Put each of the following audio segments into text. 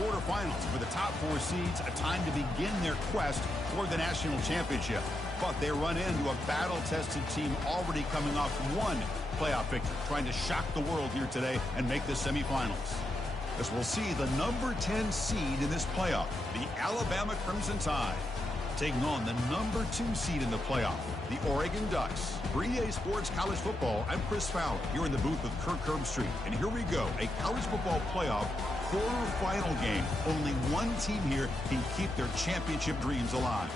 quarterfinals. For the top 4 seeds, a time to begin their quest toward the national championship. But they run into a battle-tested team already coming off one playoff victory, trying to shock the world here today and make the semifinals. As we'll see the number 10 seed in this playoff, the Alabama Crimson Tide, taking on the number 2 seed in the playoff, the Oregon Ducks. For EA Sports College Football, I'm Chris Fowler, here in the booth with Kirk Herbstreit. And here we go, a college football playoff quarterfinal game. Only one team here can keep their championship dreams alive.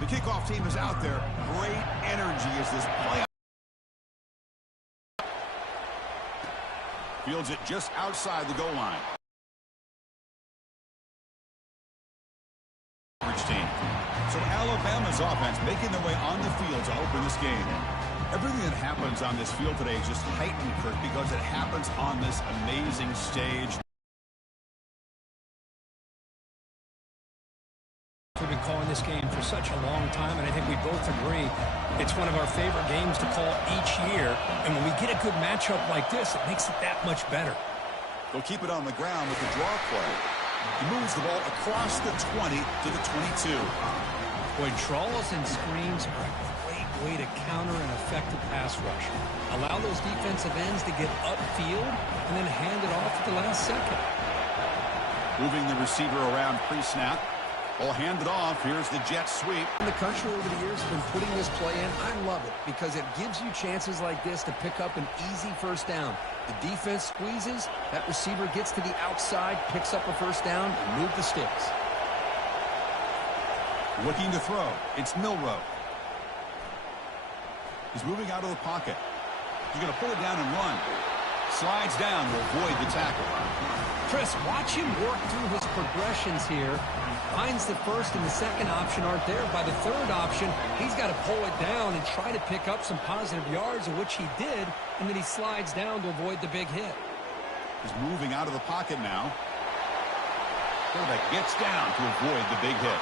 The kickoff team is out there. Great energy as this playoff. Fields it just outside the goal line. Team. So Alabama's offense making their way on the field to open this game. Everything that happens on this field today is just heightened, Kirk, because it happens on this amazing stage. We've been calling this game for such a long time, and I think we both agree it's one of our favorite games to call each year. And when we get a good matchup like this, it makes it that much better. They'll keep it on the ground with the draw play. He moves the ball across the 20 to the 22. Boy, draws and screens are a great way to counter an effective pass rush. Allow those defensive ends to get upfield and then hand it off at the last second. Moving the receiver around pre-snap. Ball handed off. Here's the jet sweep. In the country over the years have been putting this play in. I love it because it gives you chances like this to pick up an easy first down. The defense squeezes. That receiver gets to the outside, picks up a first down, and move the sticks. Looking to throw. It's Milroe. He's moving out of the pocket. He's going to pull it down and run. Slides down to avoid the tackle. Chris, watch him work through his progressions here. Finds the first and the second option aren't there. By the third option, he's got to pull it down and try to pick up some positive yards, of which he did, and then he slides down to avoid the big hit. He's moving out of the pocket now. Quarterback gets down to avoid the big hit.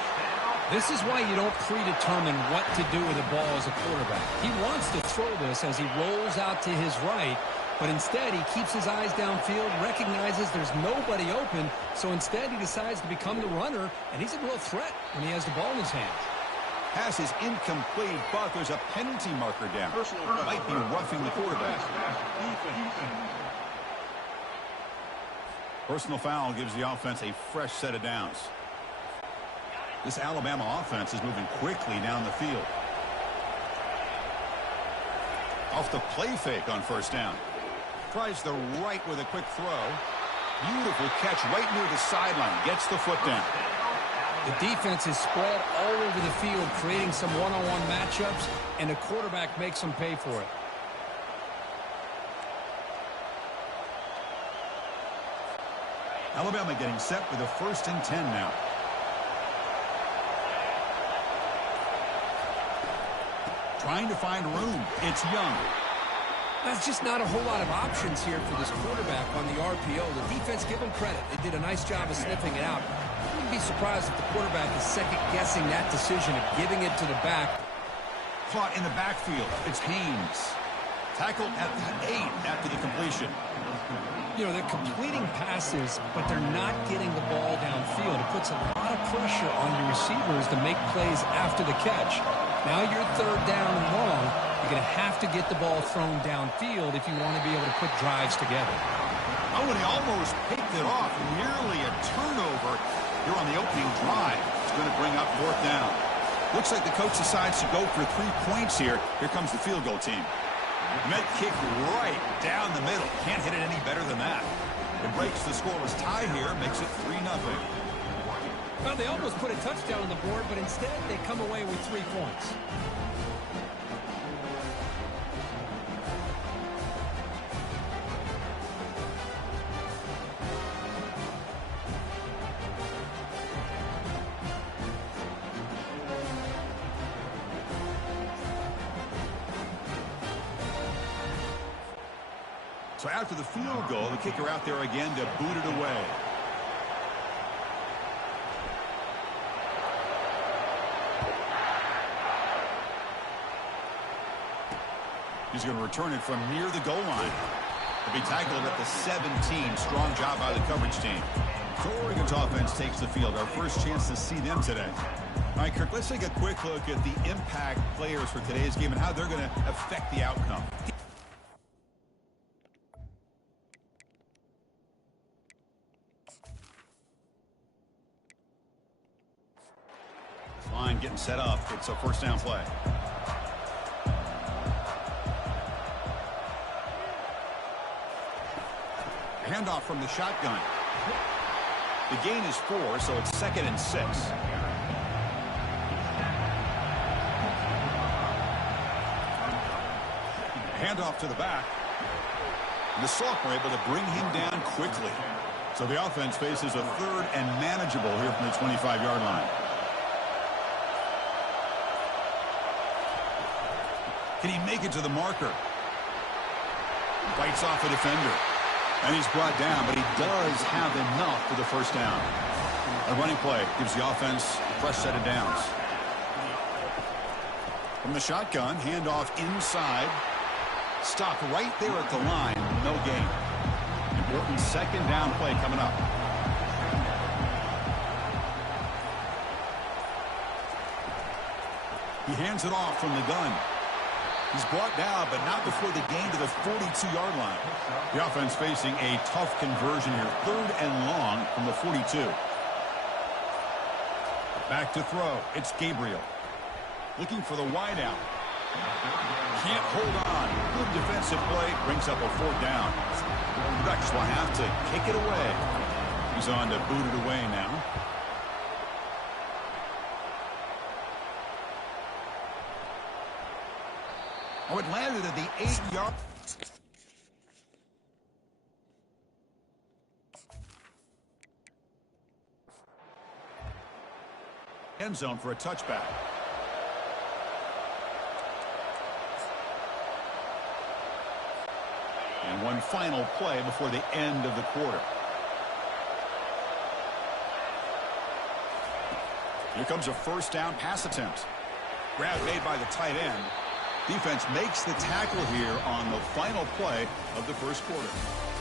This is why you don't predetermine what to do with the ball as a quarterback. He wants to throw this as he rolls out to his right, but instead he keeps his eyes downfield, recognizes there's nobody open, so instead he decides to become the runner, and he's a real threat when he has the ball in his hands. Pass is incomplete, but there's a penalty marker down. Might be roughing the quarterback. Personal foul gives the offense a fresh set of downs. This Alabama offense is moving quickly down the field. Off the play fake on first down. Tries the right with a quick throw. Beautiful catch right near the sideline. Gets the foot down. The defense is spread all over the field, creating some one-on-one matchups, and the quarterback makes them pay for it. Alabama getting set for the 1st and 10 now. Trying to find room. It's Young. There's just not a whole lot of options here for this quarterback on the RPO. The defense, give them credit. They did a nice job of sniffing it out. I wouldn't be surprised if the quarterback is second-guessing that decision of giving it to the back. Caught in the backfield. It's Haynes. Tackled at the 8 after the completion. You know, they're completing passes, but they're not getting the ball downfield. It puts a lot of pressure on your receivers to make plays after the catch. Now you're third down and long. You're going to have to get the ball thrown downfield if you want to be able to put drives together. Oh, and he almost picked it off. Nearly a turnover here on the opening drive. It's going to bring up 4th down. Looks like the coach decides to go for 3 points here. Here comes the field goal team. Met kick right down the middle. Can't hit it any better than that. It breaks the scoreless tie here, makes it 3-0. Well, they almost put a touchdown on the board, but instead they come away with 3 points. So after the field goal, the kicker out there again to boot it away. He's going to return it from near the goal line. He'll be tackled at the 17. Strong job by the coverage team. So Oregon's offense takes the field. Our first chance to see them today. All right, Kirk, let's take a quick look at the impact players for today's game and how they're going to affect the outcome. Line getting set up. It's a first down play. Handoff from the shotgun. The gain is 4, so it's 2nd and 6. Handoff to the back. The sophomore able to bring him down quickly. So the offense faces a 3rd and manageable here from the 25-yard line. Can he make it to the marker? Fights off a defender. And he's brought down, but he does have enough for the first down. A running play gives the offense a fresh set of downs. From the shotgun, handoff inside. Stopped right there at the line. No gain. Important 2nd down play coming up. He hands it off from the gun. He's brought down, but not before the gain to the 42-yard line. The offense facing a tough conversion here. 3rd and long from the 42. Back to throw. It's Gabriel. Looking for the wideout. Can't hold on. Good defensive play. Brings up a 4th down. The Ducks will have to kick it away. He's on to boot it away now. Oh, it landed at the 8-yard. End zone for a touchback. And one final play before the end of the quarter. Here comes a first down pass attempt. Grab made by the tight end. Defense makes the tackle here on the final play of the first quarter.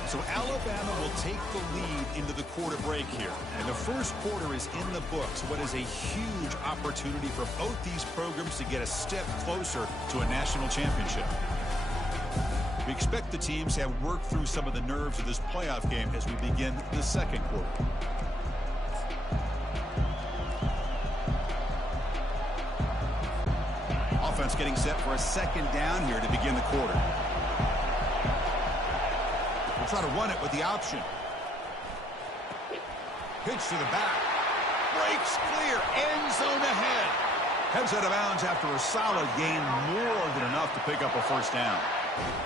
So Alabama will take the lead into the quarter break here. And the first quarter is in the books. What is a huge opportunity for both these programs to get a step closer to a national championship. We expect the teams to have worked through some of the nerves of this playoff game as we begin the second quarter. Offense getting set for a 2nd down here to begin the quarter. We'll try to run it with the option. Pitch to the back. Breaks clear. End zone ahead. Heads out of bounds after a solid gain, more than enough to pick up a first down.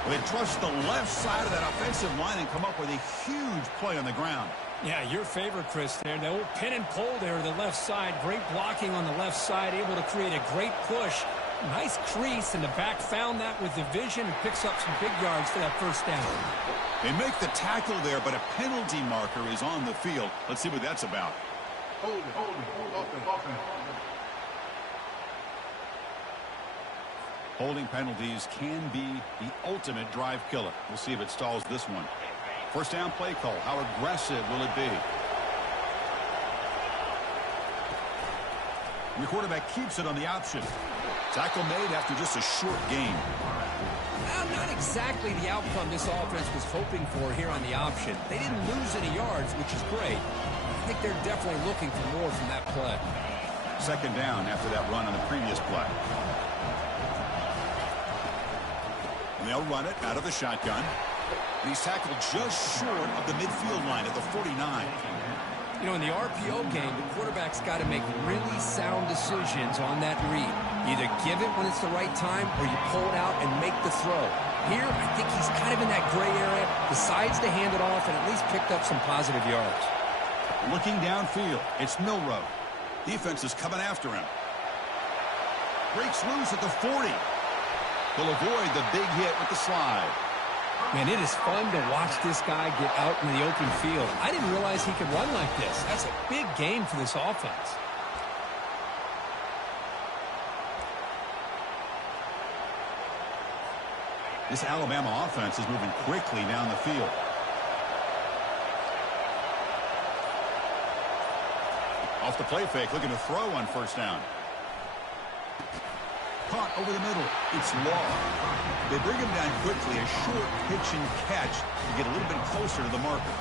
Well, they trust the left side of that offensive line and come up with a huge play on the ground. Yeah, your favorite, Chris, there. The old pin and pull there to the left side. Great blocking on the left side, able to create a great push. Nice crease, and the back found that with the vision and picks up some big yards for that first down. They make the tackle there, but a penalty marker is on the field. Let's see what that's about. Holding penalties can be the ultimate drive killer. We'll see if it stalls this one. First down play call. How aggressive will it be? And the quarterback keeps it on the option. Tackle made after just a short gain. Well, not exactly the outcome this offense was hoping for here on the option. They didn't lose any yards, which is great. I think they're definitely looking for more from that play. 2nd down after that run on the previous play. And they'll run it out of the shotgun. And he's tackled just short of the midfield line at the 49. You know, in the RPO game, the quarterback's got to make really sound decisions on that read. Either give it when it's the right time or you pull it out and make the throw. Here, I think he's kind of in that gray area, decides to hand it off and at least picked up some positive yards. Looking downfield, it's Milroe. Defense is coming after him. Breaks loose at the 40. He'll avoid the big hit with the slide. Man, it is fun to watch this guy get out in the open field. I didn't realize he could run like this. That's a big gain for this offense. This Alabama offense is moving quickly down the field. Off the play fake, looking to throw on first down. Caught over the middle. It's Law. They bring him down quickly, a short pitch and catch to get a little bit closer to the marker.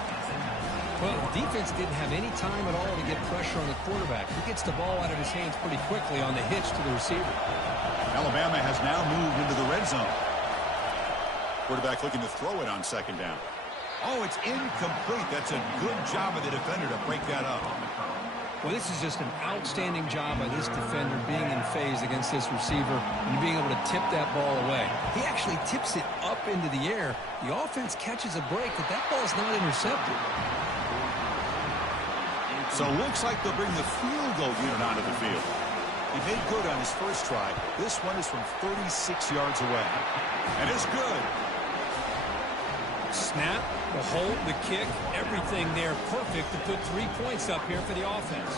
Well, the defense didn't have any time at all to get pressure on the quarterback. He gets the ball out of his hands pretty quickly on the hitch to the receiver. Alabama has now moved into the red zone. Quarterback looking to throw it on second down. Oh, it's incomplete. That's a good job of the defender to break that up. Well, this is just an outstanding job by this defender being in phase against this receiver and being able to tip that ball away. He actually tips it up into the air. The offense catches a break, but that ball's not intercepted. So it looks like they'll bring the field goal unit onto the field. He made good on his first try. This one is from 36 yards away. And it's good. Snap, the hold, the kick, everything there perfect to put 3 points up here for the offense.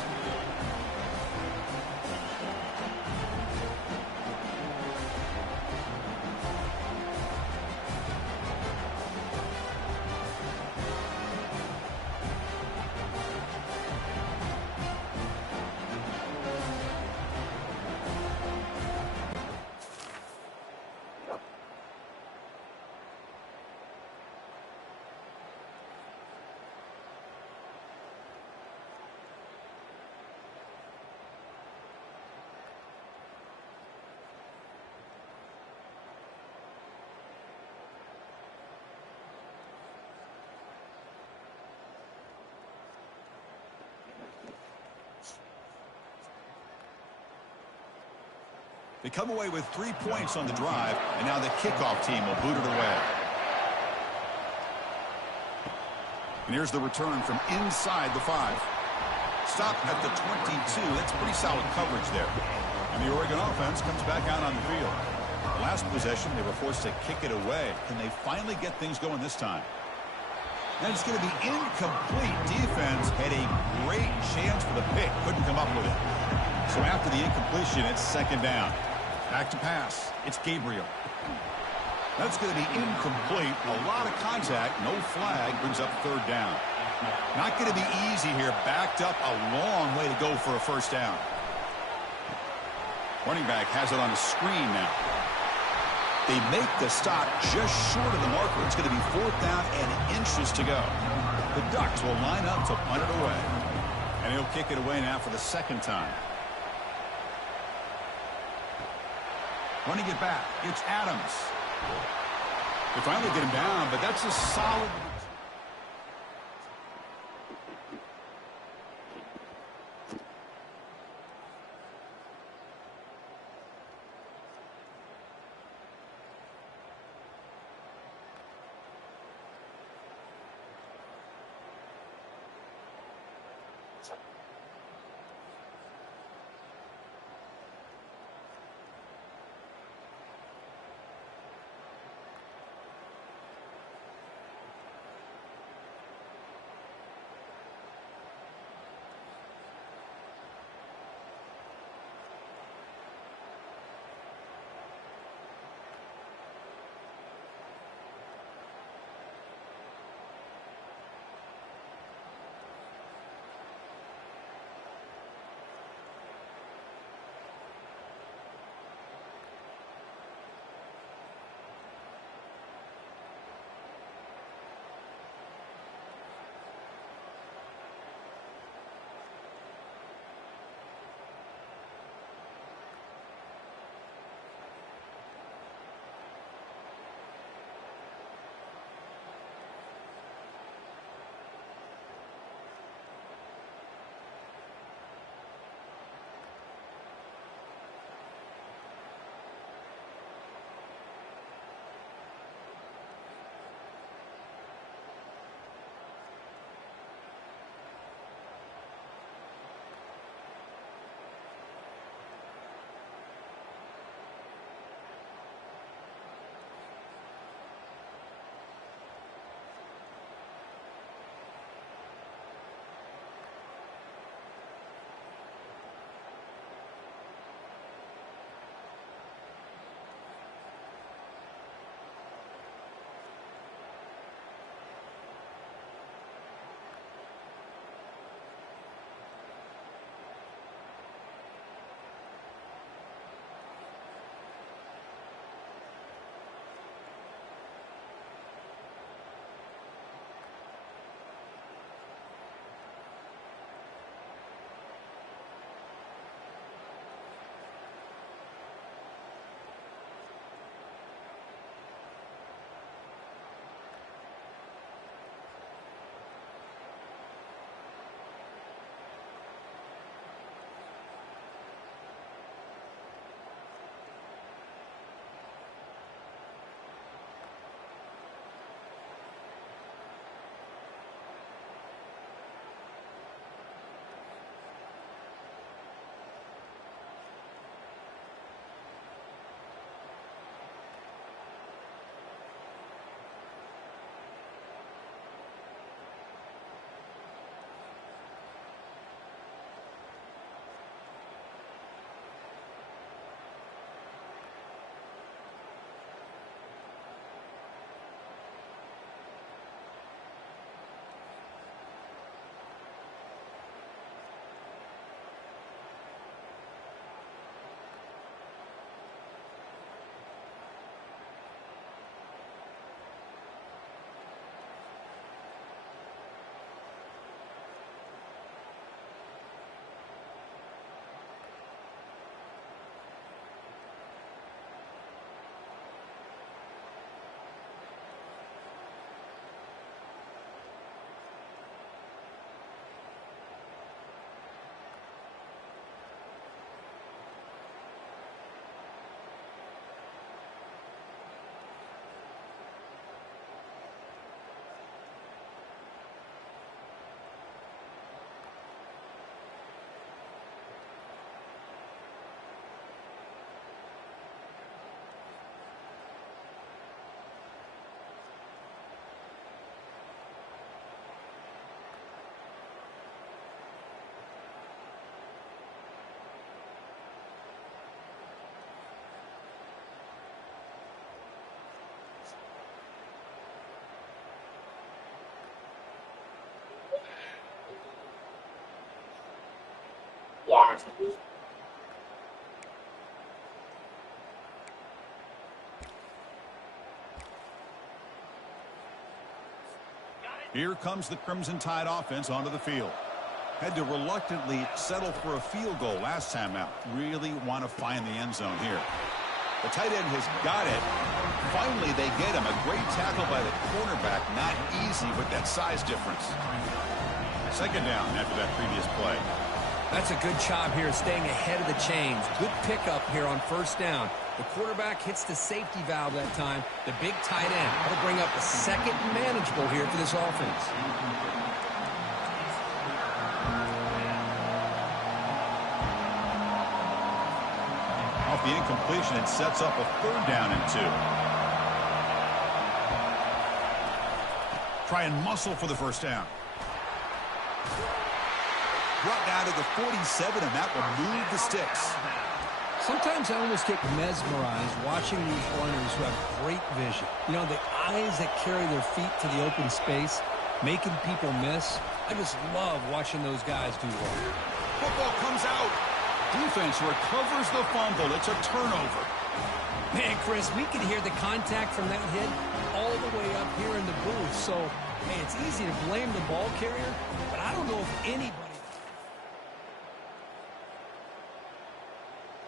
They come away with 3 points on the drive, and now the kickoff team will boot it away. And here's the return from inside the 5. Stop at the 22. That's pretty solid coverage there. And the Oregon offense comes back out on the field. The last possession, they were forced to kick it away. Can they finally get things going this time? And it's going to be incomplete. Defense had a great chance for the pick. Couldn't come up with it. So after the incompletion, it's second down. Back to pass. It's Gabriel. That's going to be incomplete. A lot of contact. No flag. Brings up third down. Not going to be easy here. Backed up a long way to go for a first down. Running back has it on a screen now. They make the stop just short of the marker. It's going to be fourth down and inches to go. The Ducks will line up to punt it away. And he'll kick it away now for the second time. Running it back, it's Adams. They finally get him down, but that's a solid... Here comes the Crimson Tide offense onto the field. Had to reluctantly settle for a field goal last time out. Really want to find the end zone here. The tight end has got it. Finally, they get him. A great tackle by the cornerback. Not easy with that size difference. Second down after that previous play. That's a good job here staying ahead of the chains. Good pickup here on first down. The quarterback hits the safety valve that time. The big tight end. That'll bring up a second manageable here for this offense. Off the incompletion, it sets up a third down and 2. Try and muscle for the first down. Brought down to the 47, and that will move the sticks. Sometimes I almost get mesmerized watching these runners who have great vision. You know, the eyes that carry their feet to the open space, making people miss. I just love watching those guys do well. Football comes out. Defense recovers the fumble. It's a turnover. Man, Chris, we can hear the contact from that hit all the way up here in the booth. So, hey, it's easy to blame the ball carrier, but I don't know if anybody...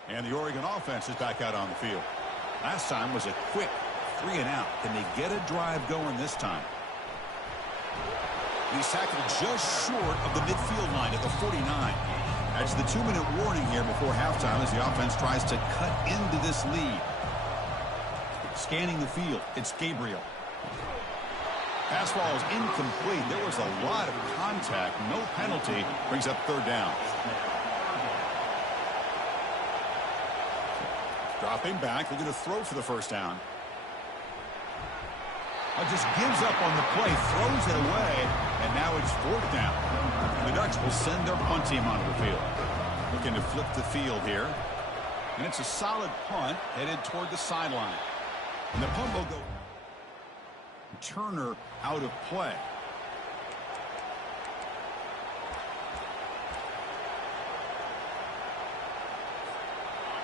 And the Oregon offense is back out on the field. Last time was a quick 3 and out. Can they get a drive going this time? He's tackled just short of the midfield line at the 49. That's the 2-minute warning here before halftime as the offense tries to cut into this lead. Scanning the field, it's Gabriel. Pass ball is incomplete. There was a lot of contact. No penalty. Brings up third down. Dropping back, looking to throw for the first down. Just gives up on the play, throws it away, and now it's fourth down. The Ducks will send their punt team onto the field. Looking to flip the field here. And it's a solid punt headed toward the sideline. And the punt will go. Turner out of play.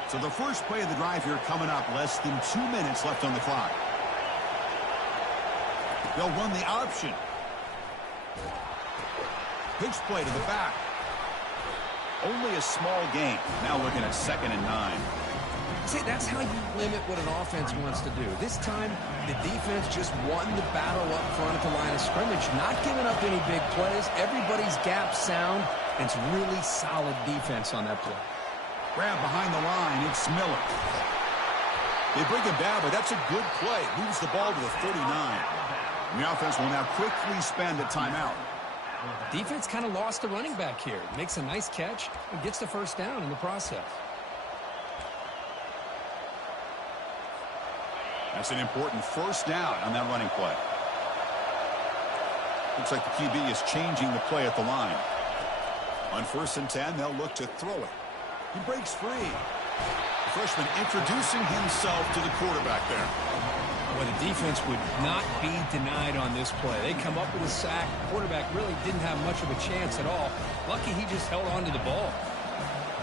So the first play of the drive here coming up, less than 2 minutes left on the clock. They'll run the option. Pitch play to the back. Only a small gain. Now looking at 2nd and 9. See, that's how you limit what an offense wants to do. This time, the defense just won the battle up front at the line of scrimmage, not giving up any big plays. Everybody's gap sound. It's really solid defense on that play. Grab behind the line, it's Miller. They bring him down, but that's a good play. Moves the ball to the 39. And the offense will now quickly spend a timeout. Defense kind of lost the running back here. Makes a nice catch and gets the first down in the process. That's an important first down on that running play. Looks like the QB is changing the play at the line. On 1st and 10, they'll look to throw it. He breaks free. The freshman introducing himself to the quarterback there. Well, the defense would not be denied on this play. They come up with a sack. The quarterback really didn't have much of a chance at all. Lucky he just held on to the ball.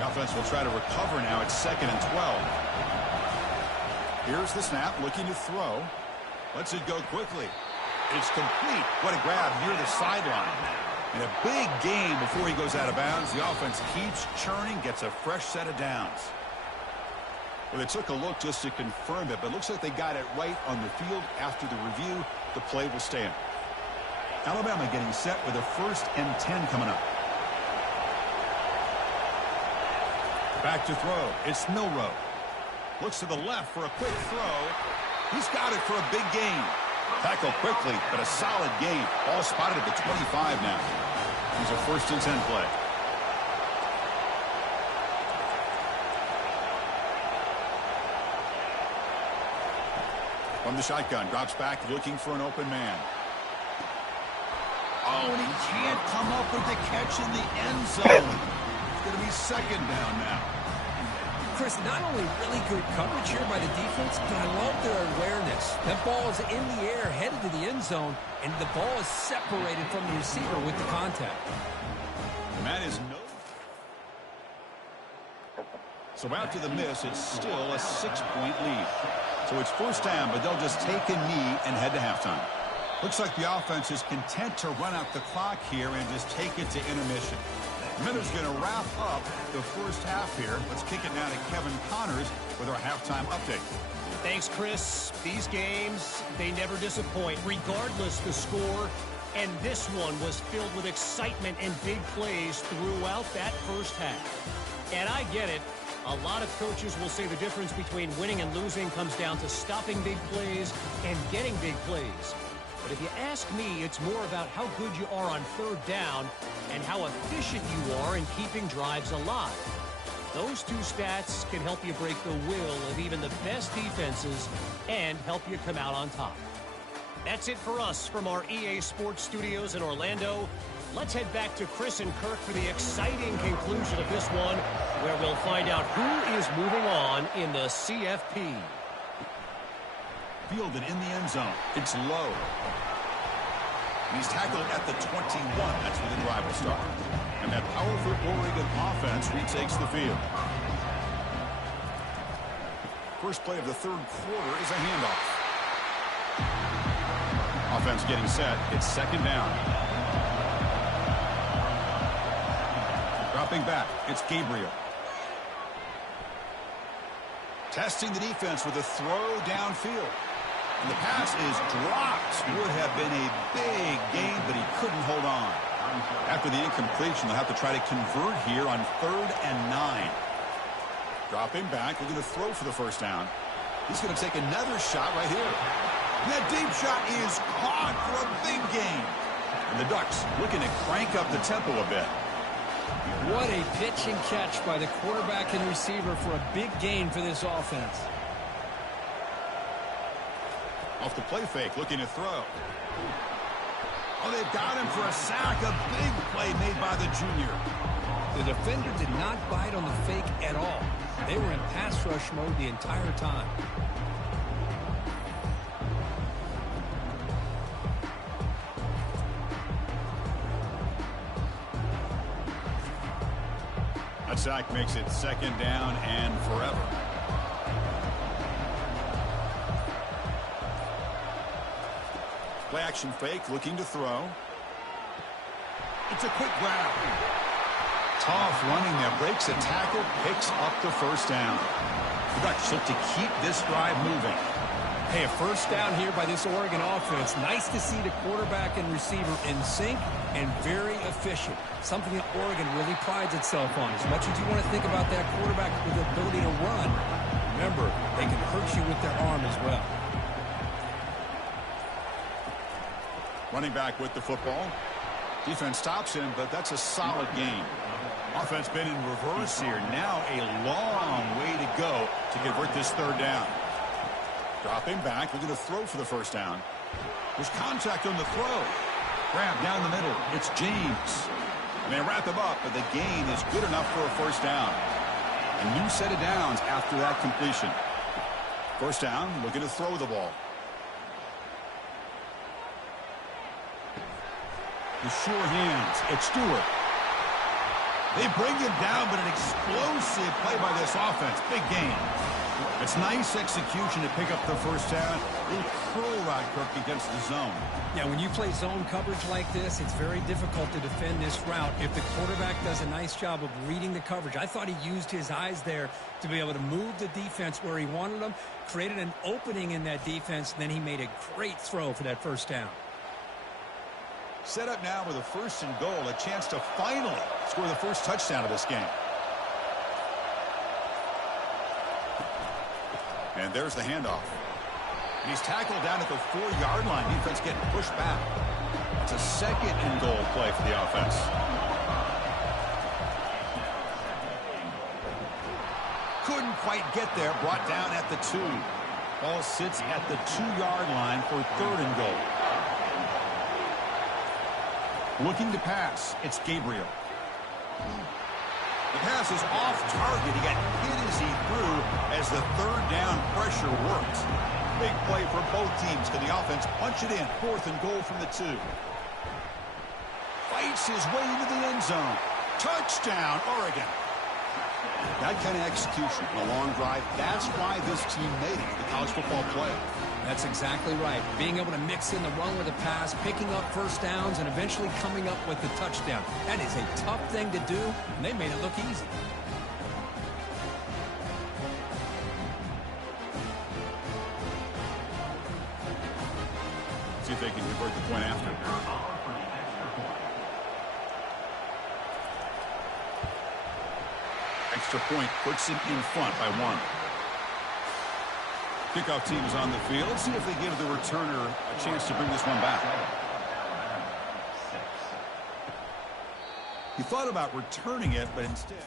The offense will try to recover now at 2nd and 12. Here's the snap, looking to throw. Lets it go quickly. It's complete. What a grab near the sideline. And a big gain before he goes out of bounds. The offense keeps churning, gets a fresh set of downs. Well, they took a look just to confirm it, but it looks like they got it right on the field. After the review, the play will stand. Alabama getting set with a 1st and 10 coming up. Back to throw. It's Milroe. Looks to the left for a quick throw. He's got it for a big gain. Tackle quickly, but a solid gain. Ball spotted at the 25 now. He's a 1st and 10 play. From the shotgun, drops back looking for an open man. Oh, and he can't come up with the catch in the end zone. It's going to be 2nd down now. Chris, not only really good coverage here by the defense, but I love their awareness. That ball is in the air, headed to the end zone, and the ball is separated from the receiver with the contact. And that is no... So after the miss, it's still a 6-point lead. So it's first down, but they'll just take a knee and head to halftime. Looks like the offense is content to run out the clock here and just take it to intermission. Miller's going to wrap up the first half here. Let's kick it now to Kevin Connors with our halftime update. Thanks, Chris. These games, they never disappoint, regardless the score. And this one was filled with excitement and big plays throughout that first half. And I get it. A lot of coaches will say the difference between winning and losing comes down to stopping big plays and getting big plays. But if you ask me, it's more about how good you are on third down and how efficient you are in keeping drives alive. Those two stats can help you break the will of even the best defenses and help you come out on top. That's it for us from our EA Sports Studios in Orlando. Let's head back to Chris and Kirk for the exciting conclusion of this one, where we'll find out who is moving on in the CFP. Fielded in the end zone. It's low. He's tackled at the 21. That's where the drive will start. And that powerful Oregon offense retakes the field. First play of the third quarter is a handoff. Offense getting set. It's second down. Dropping back. It's Gabriel. Testing the defense with a throw downfield. And the pass is dropped. Would have been a big gain, but he couldn't hold on. After the incompletion, they'll have to try to convert here on 3rd and 9. Dropping back, looking to throw for the first down. He's going to take another shot right here. And that deep shot is caught for a big gain. And the Ducks looking to crank up the tempo a bit. What a pitch and catch by the quarterback and receiver for a big gain for this offense. Off the play fake, looking to throw. Oh, they've got him for a sack. A big play made by the junior. The defender did not bite on the fake at all. They were in pass rush mode the entire time. That sack makes it second down and forever. Play action fake, looking to throw. It's a quick grab. Tough running there, breaks a tackle, picks up the first down. The Ducks look to keep this drive moving. Hey, a first down here by this Oregon offense. Nice to see the quarterback and receiver in sync and very efficient. Something that Oregon really prides itself on. As much as you want to think about that quarterback with the ability to run, remember, they can hurt you with their arm as well. Running back with the football. Defense stops him, but that's a solid gain. Offense been in reverse here. Now a long way to go to convert this third down. Dropping back, looking to throw for the first down. There's contact on the throw. Grab down the middle. It's James. And they wrap him up, but the gain is good enough for a first down. A new set of downs after that completion. First down, looking to throw the ball. The sure hands. It's Stewart. They bring him down, but an explosive play by this offense. Big gain. It's nice execution to pick up the first down. A little curl route, Kirk, against the zone. Yeah, when you play zone coverage like this, it's very difficult to defend this route if the quarterback does a nice job of reading the coverage. I thought he used his eyes there to be able to move the defense where he wanted them, created an opening in that defense, and then he made a great throw for that first down. Set up now with a 1st and goal, a chance to finally score the first touchdown of this game. And there's the handoff. And he's tackled down at the 4-yard line. Defense getting pushed back. It's a 2nd and goal play for the offense. Couldn't quite get there. Brought down at the 2. Ball sits at the 2-yard line for 3rd and goal. Looking to pass. It's Gabriel. The pass is off target. He got hit as he threw as the 3rd down pressure worked. Big play for both teams. Can the offense punch it in? 4th and goal from the 2. Fights his way into the end zone. Touchdown, Oregon. That kind of execution, a long drive, that's why this team made it to the college football playoff. That's exactly right. Being able to mix in the run with a pass, picking up first downs, and eventually coming up with the touchdown. That is a tough thing to do, and they made it look easy. See if they can convert the point after. Extra point puts him in front by 1. Kickoff team is on the field. See if they give the returner a chance to bring this one back. He thought about returning it, but instead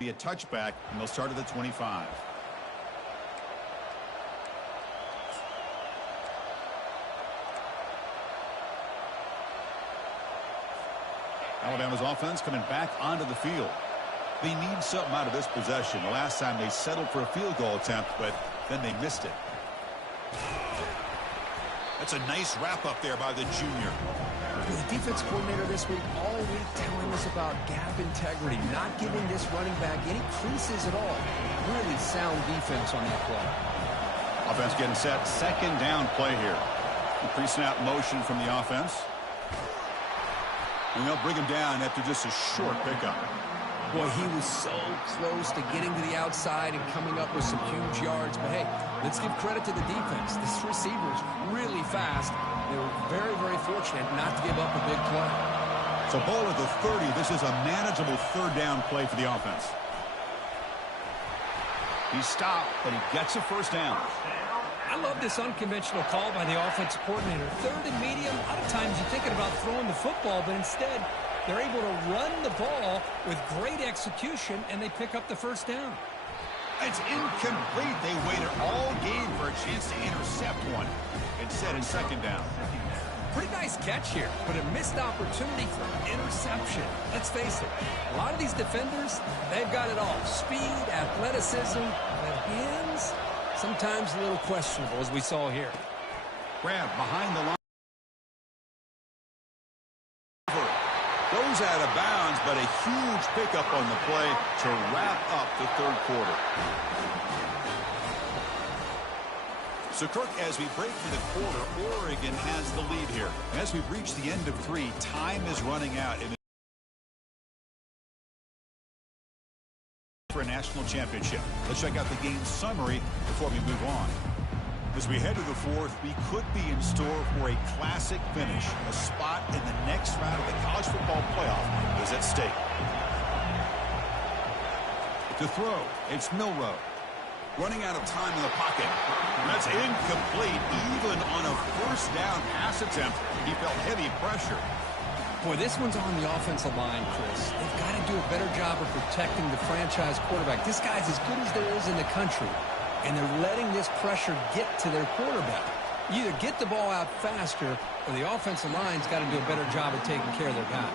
be a touchback, and they'll start at the 25. Alabama's offense coming back onto the field. They need something out of this possession. The last time they settled for a field goal attempt, but then they missed it. That's a nice wrap-up there by the junior. The defense coordinator this week all week telling us about gap integrity, not giving this running back any creases at all. Really sound defense on that play. Offense getting set. Second down play here. The pre-snap motion from the offense. And they'll bring him down after just a short pickup. Boy, he was so close to getting to the outside and coming up with some huge yards. But, hey, let's give credit to the defense. This receiver's really fast. They were very, very fortunate not to give up a big play. So ball at the 30. This is a manageable third down play for the offense. He stopped, but he gets a first down. I love this unconventional call by the offensive coordinator. Third and medium, a lot of times you're thinking about throwing the football, but instead they're able to run the ball with great execution, and they pick up the first down. It's incomplete. They waited all game for a chance to intercept one. Instead, in second down. Pretty nice catch here, but a missed opportunity for interception. Let's face it, a lot of these defenders, they've got it all. Speed, athleticism, but hands, sometimes a little questionable, as we saw here. Grab behind the line. Goes out of bounds, but a huge pickup on the play to wrap up the third quarter. So, Kirk, as we break for the quarter, Oregon has the lead here. As we've reached the end of 3, time is running out for a national championship. Let's check out the game summary before we move on. As we head to the 4th, we could be in store for a classic finish. A spot in the next round of the college football playoff is at stake. To throw, it's Milroe. Running out of time in the pocket. That's incomplete. Even on a first down pass attempt, he felt heavy pressure. Boy, this one's on the offensive line, Chris. They've got to do a better job of protecting the franchise quarterback. This guy's as good as there is in the country, and they're letting this pressure get to their quarterback. You either get the ball out faster, or the offensive line's got to do a better job of taking care of their guy.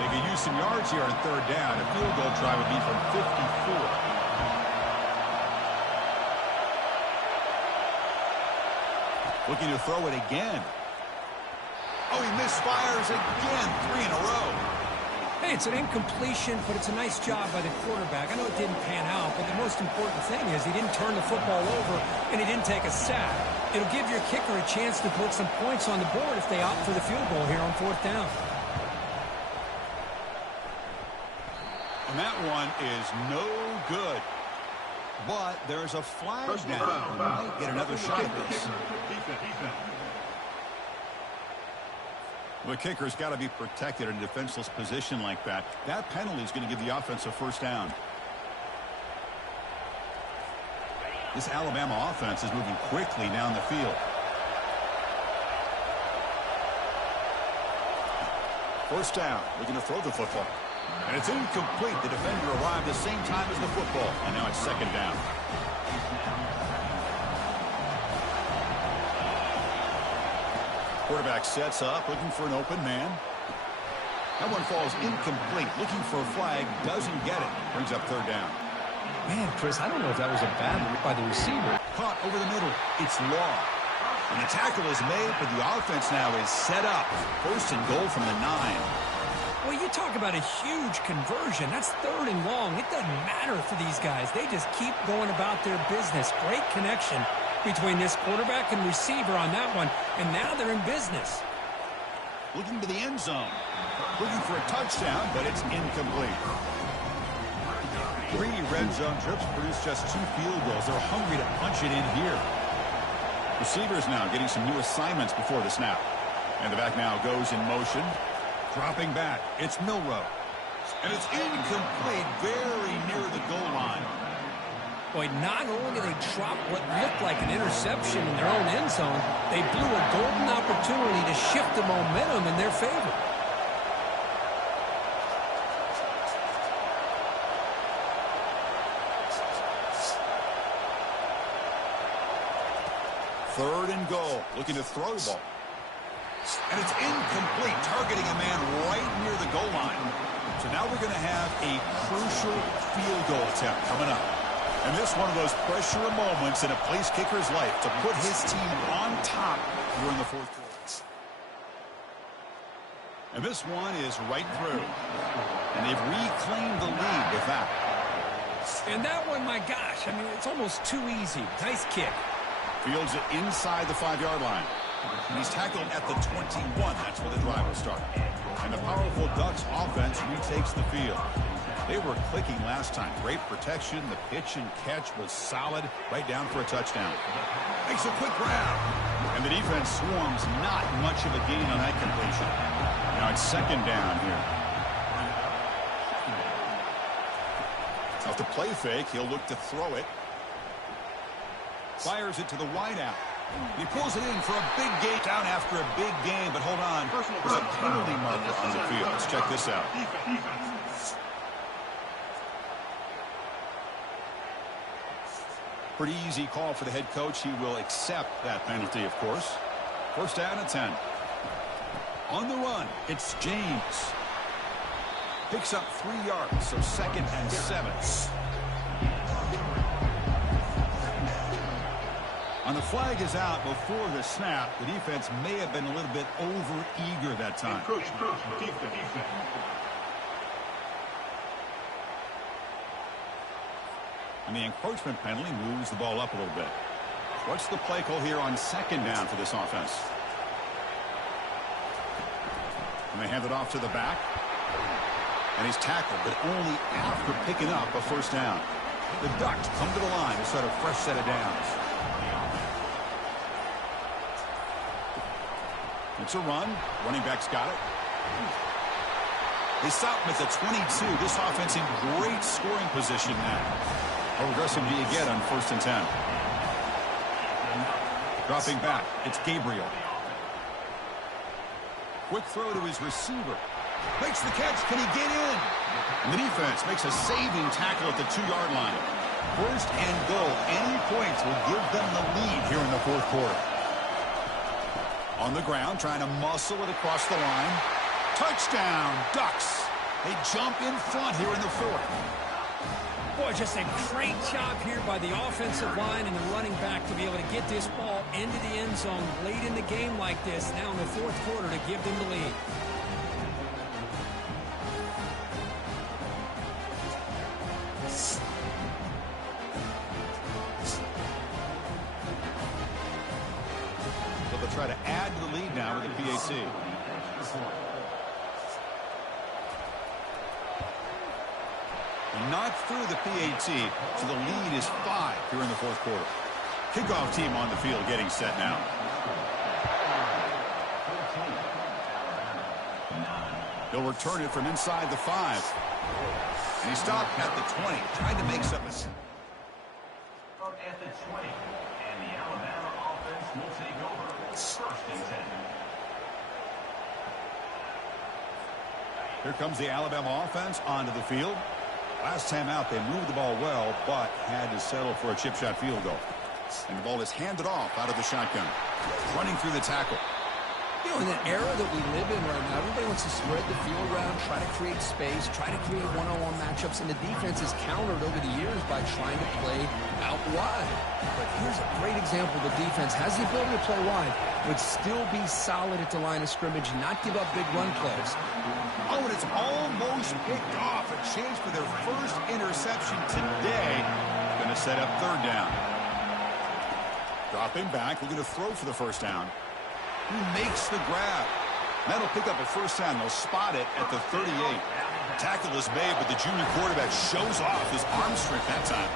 They could use some yards here on third down. A field goal try would be from 54. Looking to throw it again. Oh, he misfires again. 3 in a row. Hey, it's an incompletion, but it's a nice job by the quarterback. I know it didn't pan out, but the most important thing is he didn't turn the football over and he didn't take a sack. It'll give your kicker a chance to put some points on the board if they opt for the field goal here on 4th down. And that one is no good. But there's a flag down. We might get another shot at this. The kicker's got to be protected in a defenseless position like that. That penalty is going to give the offense a first down. This Alabama offense is moving quickly down the field. First down, looking to throw the football. And it's incomplete. The defender arrived the same time as the football. And now it's second down. Quarterback sets up, looking for an open man. That one falls incomplete. Looking for a flag, doesn't get it. Brings up third down. Man, Chris, I don't know if that was a bad look by the receiver. Caught over the middle. It's Law. And the tackle is made, but the offense now is set up. First and goal from the 9. Well, you talk about a huge conversion. That's 3rd and long. It doesn't matter for these guys. They just keep going about their business. Great connection between this quarterback and receiver on that one. And now they're in business. Looking to the end zone. Looking for a touchdown, but it's incomplete. 3 red zone trips produce just 2 field goals. They're hungry to punch it in here. Receivers now getting some new assignments before the snap. And the back now goes in motion. Dropping back. It's Milrow. And it's incomplete, very near the goal line. Boy, not only did they drop what looked like an interception in their own end zone, they blew a golden opportunity to shift the momentum in their favor. Third and goal, looking to throw the ball. And it's incomplete, targeting a man right near the goal line. So now we're going to have a crucial field goal attempt coming up. And this one of those pressure moments in a place kicker's life to put his team on top during the 4th quarter. And this one is right through. And they've reclaimed the lead with that. And that one, my gosh, I mean, it's almost too easy. Nice kick. Fields it inside the 5-yard line. And he's tackled at the 21. That's where the drive will start. And the powerful Ducks offense retakes the field. They were clicking last time. Great protection. The pitch and catch was solid. Right down for a touchdown. Makes a quick grab. And the defense swarms. Not much of a gain on that completion. Now it's 2nd down here. Now to play fake, he'll look to throw it. Fires it to the wideout. He pulls it in for a big gain. Down after a big game, but hold on. There's a penalty marker on the field. Let's check this out. Pretty easy call for the head coach. He will accept that penalty, of course. 1st down and 10. On the run, it's James. Picks up 3 yards, so 2nd and 7. And the flag is out before the snap. The defense may have been a little bit over-eager that time. And the encroachment penalty moves the ball up a little bit. What's the play call here on 2nd down for this offense? And they hand it off to the back. And he's tackled, but only after picking up a 1st down. The Ducks come to the line to start a fresh set of downs. It's a run. Running back's got it. They stop him at the 22. This offense in great scoring position now. How aggressive do you get on 1st and 10? Dropping back. It's Gabriel. Quick throw to his receiver. Makes the catch. Can he get in? And the defense makes a saving tackle at the 2-yard line. 1st and goal. Any points will give them the lead here in the 4th quarter. On the ground, trying to muscle it across the line. Touchdown, Ducks. They jump in front here in the 4th. Boy, just a great job here by the offensive line and the running back to be able to get this ball into the end zone late in the game like this, now in the 4th quarter, to give them the lead. So they'll try to add to the lead now with the PAT. Not through the PAT, so the lead is 5 here in the 4th quarter. Kickoff team on the field getting set now. He'll return it from inside the 5. And he stopped at the 20, trying to make something. At the 20, and the Alabama offense will take over. 1st and 10. Here comes the Alabama offense onto the field. Last time out, they moved the ball well, but had to settle for a chip shot field goal. And the ball is handed off out of the shotgun. Running through the tackle. know, in the era that we live in right now, everybody wants to spread the field around, try to create space, try to create one-on-one matchups, and the defense is countered over the years by trying to play out wide. But here's a great example. The defense has the ability to play wide, but still be solid at the line of scrimmage and not give up big run plays. Oh, and it's almost picked off. A chance for their first interception today. Going to set up third down. Dropping back, looking to throw for the first down. He makes the grab. That'll pick up a first down. They'll spot it at the 38. Tackle is made, but the junior quarterback shows off his arm strength that time.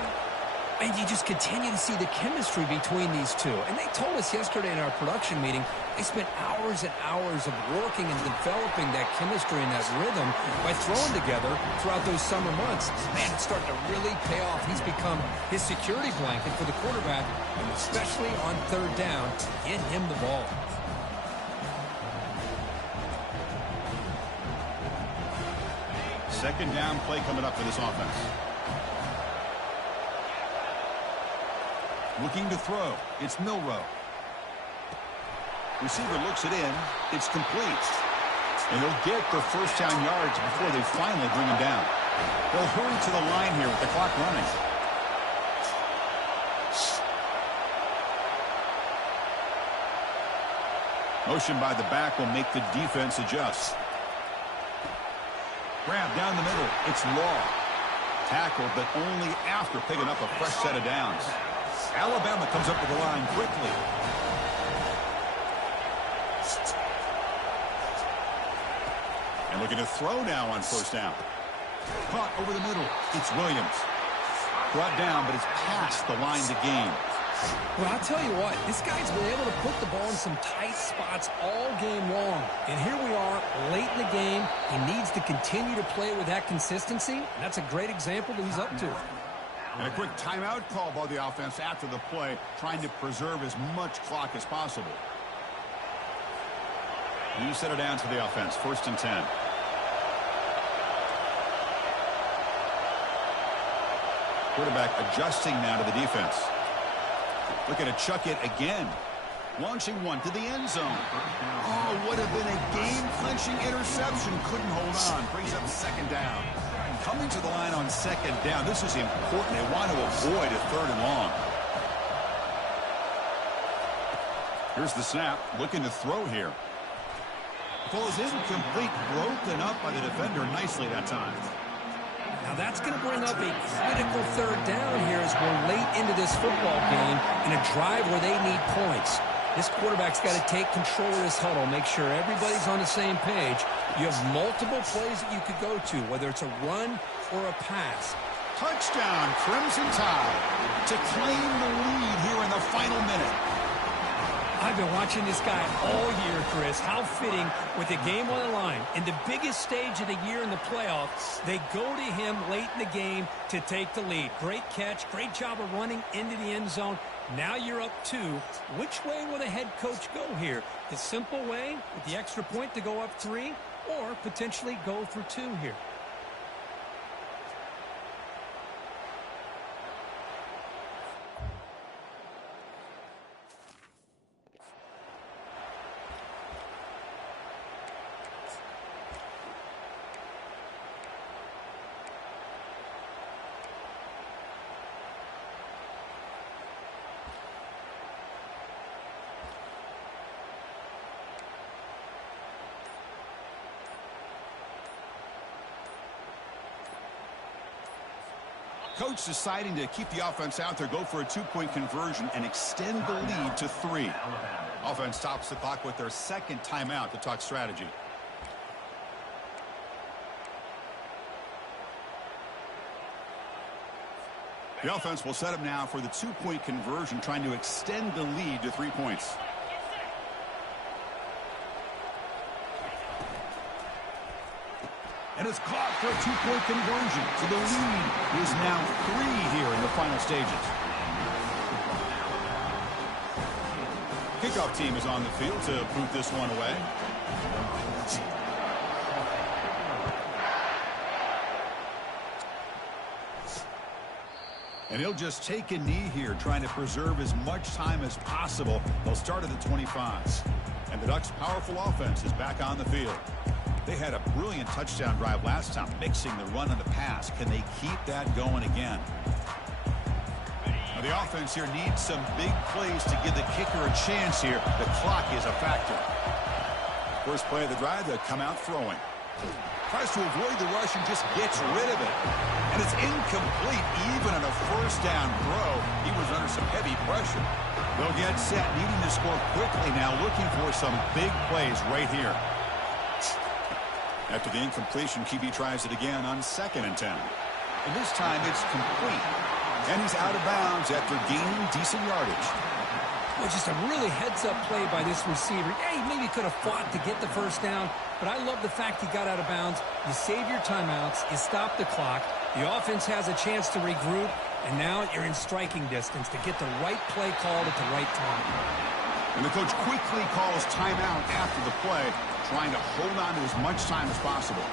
And you just continue to see the chemistry between these two. And they told us yesterday in our production meeting, they spent hours and hours of working and developing that chemistry and that rhythm by throwing together throughout those summer months. Man, it's starting to really pay off. He's become his security blanket for the quarterback, and especially on third down, get him the ball. Second down play coming up for this offense. Looking to throw. It's Milrow. Receiver looks it in. It's complete. And they'll get the first down yards before they finally bring him down. They'll hurry to the line here with the clock running. Motion by the back will make the defense adjust. Grab down the middle. It's Law. Tackled, but only after picking up a fresh set of downs. Alabama comes up to the line quickly. And looking to throw now on first down. Caught over the middle. It's Williams. Brought down, but it's past the line to gain. Well, I'll tell you what, this guy's been able to put the ball in some tight spots all game long. And here we are, late in the game. He needs to continue to play with that consistency. And that's a great example that he's up to. And a quick timeout call by the offense after the play, trying to preserve as much clock as possible. You set it down to the offense, 1st and 10. Quarterback adjusting now to the defense. Looking to chuck it again. Launching one to the end zone. Oh, would have been a game-clinching interception. Couldn't hold on. Brings up second down. Coming to the line on second down. This is important. They want to avoid a third and long. Here's the snap. Looking to throw here. Ball is incomplete. Broken up by the defender nicely that time. Now that's going to bring up a critical third down here as we're late into this football game in a drive where they need points. This quarterback's got to take control of this huddle, make sure everybody's on the same page. You have multiple plays that you could go to, whether it's a run or a pass. Touchdown, Crimson Tide, to claim the lead here in the final minute. I've been watching this guy all year, Chris. How fitting with the game on the line. In the biggest stage of the year in the playoffs, they go to him late in the game to take the lead. Great catch, great job of running into the end zone. Now you're up 2. Which way will the head coach go here? The simple way with the extra point to go up 3, or potentially go for 2 here? Coach deciding to keep the offense out there, go for a 2-point conversion, and extend the lead to 3. Offense stops the clock with their second timeout to talk strategy. The offense will set up now for the 2-point conversion, trying to extend the lead to 3 points. And it's caught for a 2-point conversion. So the lead is now 3 here in the final stages. Kickoff team is on the field to boot this one away. And he'll just take a knee here, trying to preserve as much time as possible. They'll start at the 25. And the Ducks' powerful offense is back on the field. They had a brilliant touchdown drive last time, mixing the run and the pass. Can they keep that going again? Now the offense here needs some big plays to give the kicker a chance here. The clock is a factor. First play of the drive, they'll come out throwing. Tries to avoid the rush and just gets rid of it. And it's incomplete even on a first down throw. He was under some heavy pressure. They'll get set, needing to score quickly now, looking for some big plays right here. After the incompletion, QB tries it again on 2nd and 10. And this time it's complete. And he's out of bounds after gaining decent yardage. Well, just a really heads-up play by this receiver. Yeah, he maybe could have fought to get the first down, but I love the fact he got out of bounds. You save your timeouts, you stop the clock, the offense has a chance to regroup, and now you're in striking distance to get the right play called at the right time. And the coach quickly calls timeout after the play, trying to hold on to as much time as possible.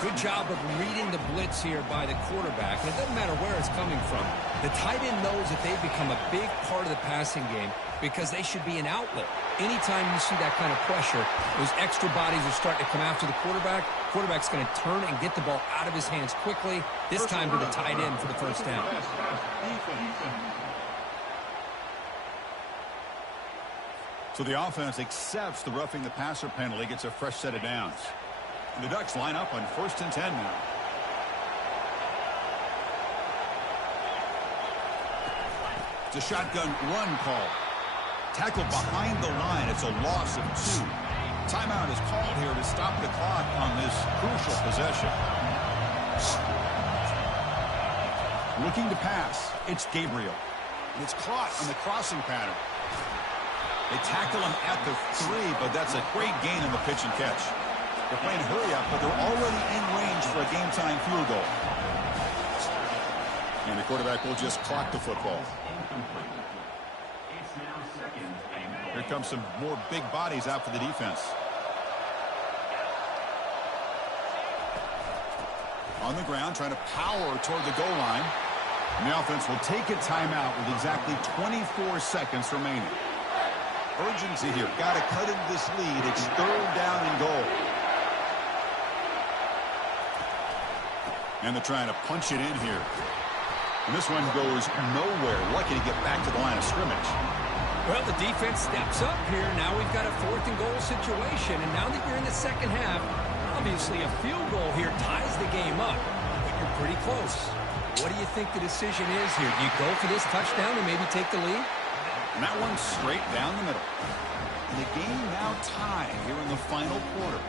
Good job of reading the blitz here by the quarterback. And it doesn't matter where it's coming from. The tight end knows that they've become a big part of the passing game because they should be an outlet. Anytime you see that kind of pressure, those extra bodies are starting to come after the quarterback. Quarterback's going to turn and get the ball out of his hands quickly, this time to the tight end for the first down. So the offense accepts the roughing the passer penalty, gets a fresh set of downs. And the Ducks line up on 1st and 10 now. It's a shotgun run call. Tackle behind the line. It's a loss of 2. Timeout is called here to stop the clock on this crucial possession. Looking to pass. It's Gabriel. And it's caught on the crossing pattern. They tackle him at the 3, but that's a great gain in the pitch and catch. They're playing hurry up, but they're already in range for a game-time field goal. And the quarterback will just clock the football. Here comes some more big bodies out for the defense. On the ground, trying to power toward the goal line. And the offense will take a timeout with exactly 24 seconds remaining. Urgency here. Got to cut into this lead. It's 3rd down and goal. And they're trying to punch it in here. And this one goes nowhere. Lucky to get back to the line of scrimmage. Well, the defense steps up here. Now we've got a 4th and goal situation. And now that you're in the second half, obviously a field goal here ties the game up. But you're pretty close. What do you think the decision is here? Do you go for this touchdown and maybe take the lead? And that one's straight down the middle. And the game now tied here in the final quarter.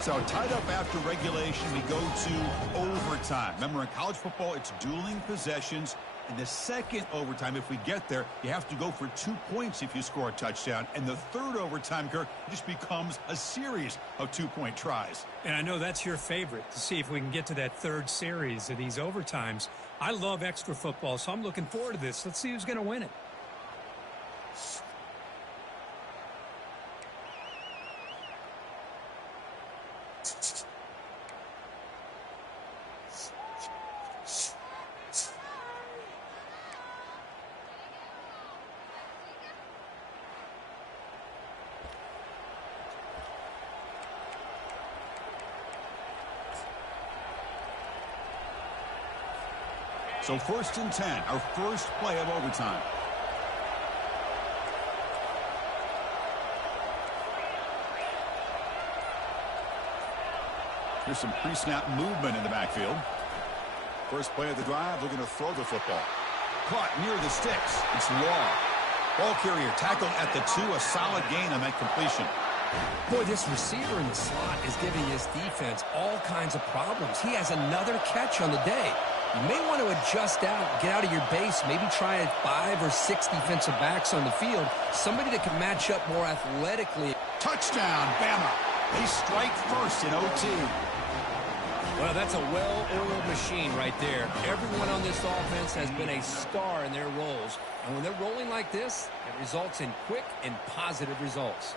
So tied up after regulation, we go to overtime. Remember, in college football, it's dueling possessions. In the second overtime, if we get there, you have to go for 2 points if you score a touchdown. And the third overtime, Kirk, just becomes a series of 2-point tries. And I know that's your favorite, to see if we can get to that third series of these overtimes. I love extra football, so I'm looking forward to this. Let's see who's going to win it. So 1st and 10, our first play of overtime. Here's some pre-snap movement in the backfield. First play of the drive, looking to throw the football. Caught near the sticks. It's Law. Ball carrier tackled at the 2, a solid gain on that completion. Boy, this receiver in the slot is giving his defense all kinds of problems. He has another catch on the day. You may want to adjust out, get out of your base, maybe try 5 or 6 defensive backs on the field, somebody that can match up more athletically. Touchdown, Bama. They strike first in OT. Well, that's a well-oiled machine right there. Everyone on this offense has been a star in their roles. And when they're rolling like this, it results in quick and positive results.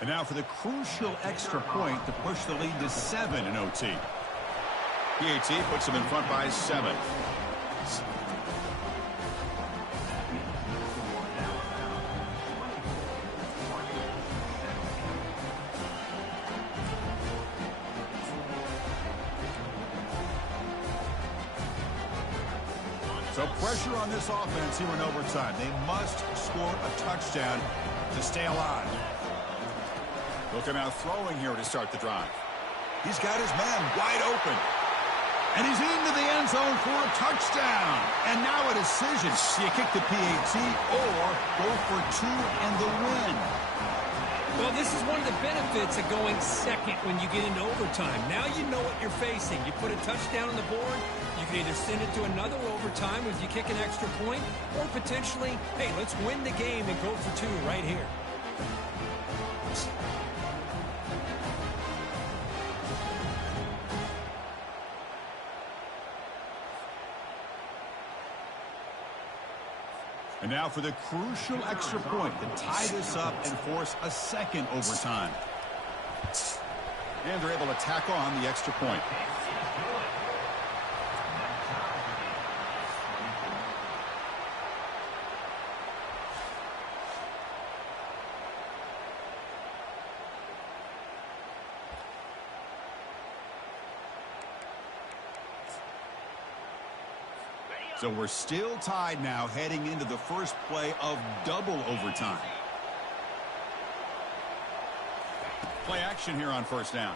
And now for the crucial extra point to push the lead to 7 in OT. PAT puts them in front by 7. So pressure on this offense here in overtime. They must score a touchdown to stay alive. Looking out throwing here to start the drive. He's got his man wide open. And he's into the end zone for a touchdown. And now a decision. Do you kick the PAT or go for 2 and the win? Well, this is one of the benefits of going second when you get into overtime. Now you know what you're facing. You put a touchdown on the board, you can either send it to another overtime if you kick an extra point, or potentially, hey, let's win the game and go for 2 right here. And now for the crucial extra point to tie this up and force a second overtime. And they're able to tack on the extra point. So we're still tied now heading into the first play of double overtime. Play action here on first down.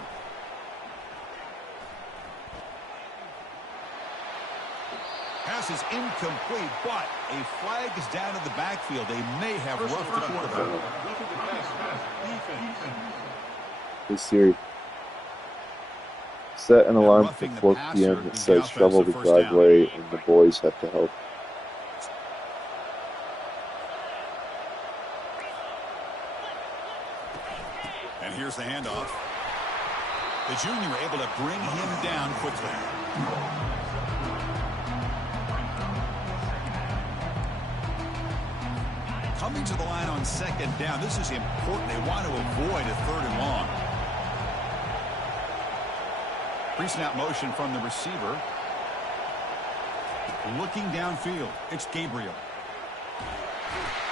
Pass is incomplete, but a flag is down in the backfield. They may have roughed the quarterback. Hey Siri, set an alarm for 4 p.m. that says shovel the driveway and the boys have to help. And here's the handoff. The junior able to bring him down quickly. Coming to the line on second down. This is important. They want to avoid a 3rd and long. Pre-snap motion from the receiver. Looking downfield. It's Gabriel.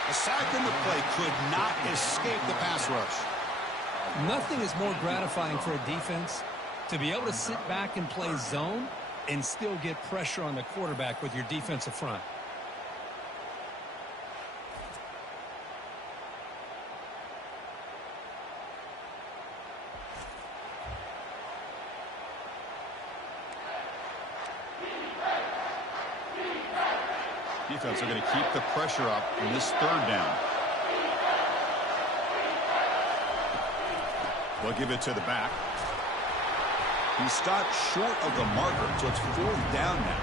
A sack in the play could not escape the pass rush. Nothing is more gratifying for a defense to be able to sit back and play zone and still get pressure on the quarterback with your defensive front. Defense are going to keep the pressure up in this 3rd down. We'll give it to the back. He stopped short of the marker, so it's 4th down now.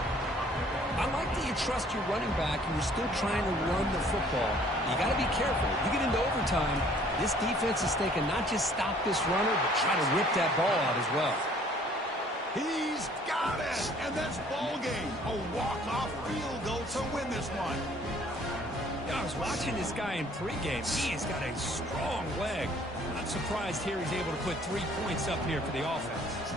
I like that you trust your running back and you're still trying to run the football. You got to be careful. You get into overtime, this defense is thinking not just stop this runner, but try to rip that ball out as well. He's got it, and that's ball game. A walk-off field goal to win this one. I was watching this guy in pregame. He has got a strong leg. I'm surprised here he's able to put 3 points up here for the offense.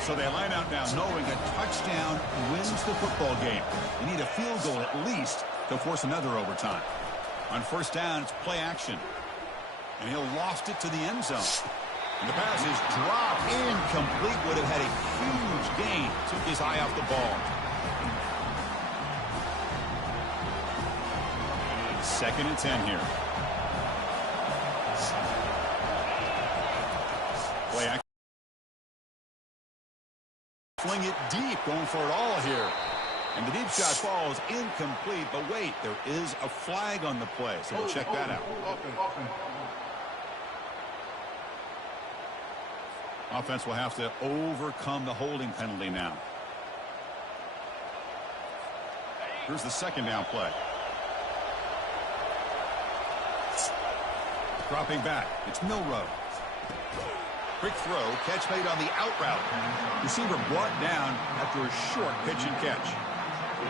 So they line out now knowing a touchdown wins the football game. They need a field goal at least to force another overtime. On first down, it's play action. And he'll loft it to the end zone. And the pass is dropped incomplete. Would have had a huge gain. Took his eye off the ball. 2nd and 10 here. Play action. Fling it deep, going for it all here. And the deep shot falls incomplete, but wait, there is a flag on the play, so we'll check that out. Offense will have to overcome the holding penalty now. Here's the second down play. Dropping back. It's Milrow. Quick throw. Catch made on the out route. Receiver brought down after a short pitch and catch.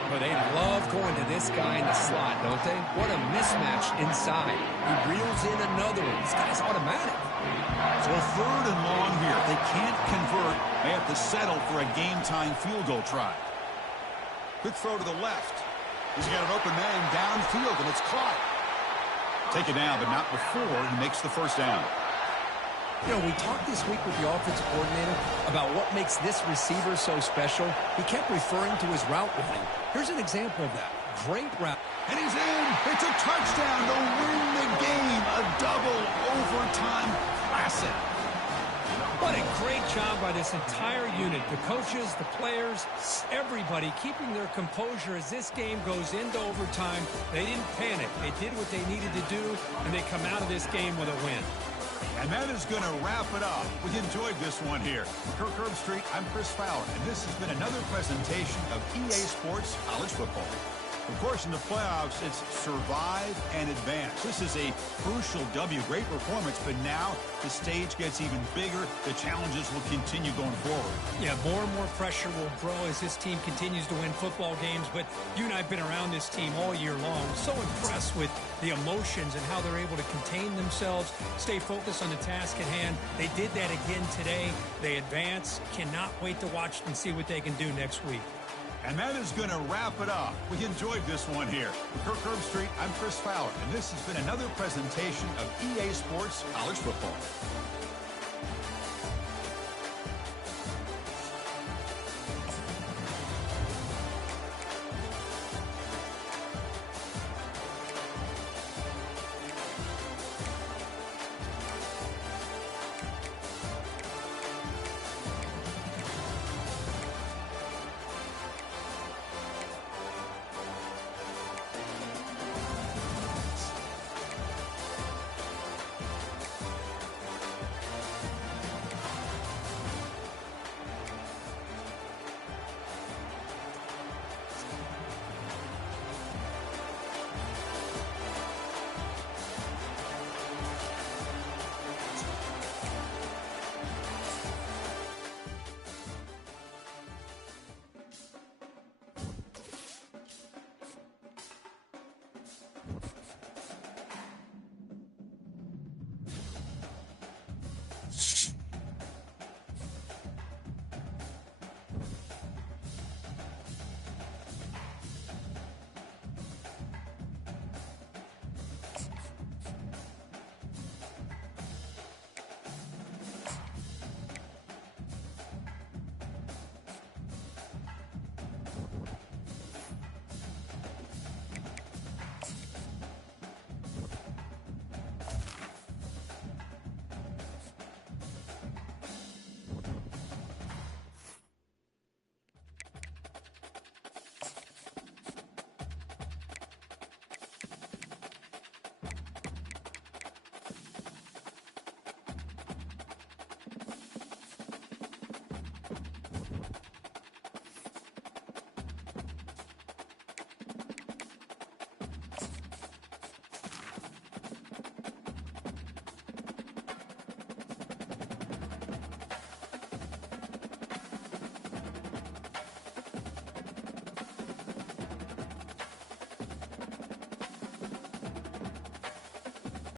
Well, they love going to this guy in the slot, don't they? What a mismatch inside. He reels in another one. This guy's automatic. So a third and long here. If they can't convert, they have to settle for a game-time field goal try. Quick throw to the left. He's got an open man downfield, and it's caught. Taken down, but not before he makes the first down. You know, we talked this week with the offensive coordinator about what makes this receiver so special. He kept referring to his route running. Here's an example of that. Great route. And he's in. It's a touchdown to win the game. A double overtime classic. What a great job by this entire unit. The coaches, the players, everybody keeping their composure as this game goes into overtime. They didn't panic. They did what they needed to do, and they come out of this game with a win. And that is going to wrap it up. We enjoyed this one here. For Kirk Herbstreit, I'm Chris Fowler, and this has been another presentation of EA Sports College Football. Of course, in the playoffs, it's survive and advance. This is a crucial W. Great performance, but now the stage gets even bigger. The challenges will continue going forward. Yeah, more and more pressure will grow as this team continues to win football games, but you and I have been around this team all year long. So impressed with the emotions and how they're able to contain themselves, stay focused on the task at hand. They did that again today. They advance. Cannot wait to watch and see what they can do next week. And that is going to wrap it up. We enjoyed this one here. For Kirk Herbstreit, I'm Chris Fowler, and this has been another presentation of EA Sports College Football.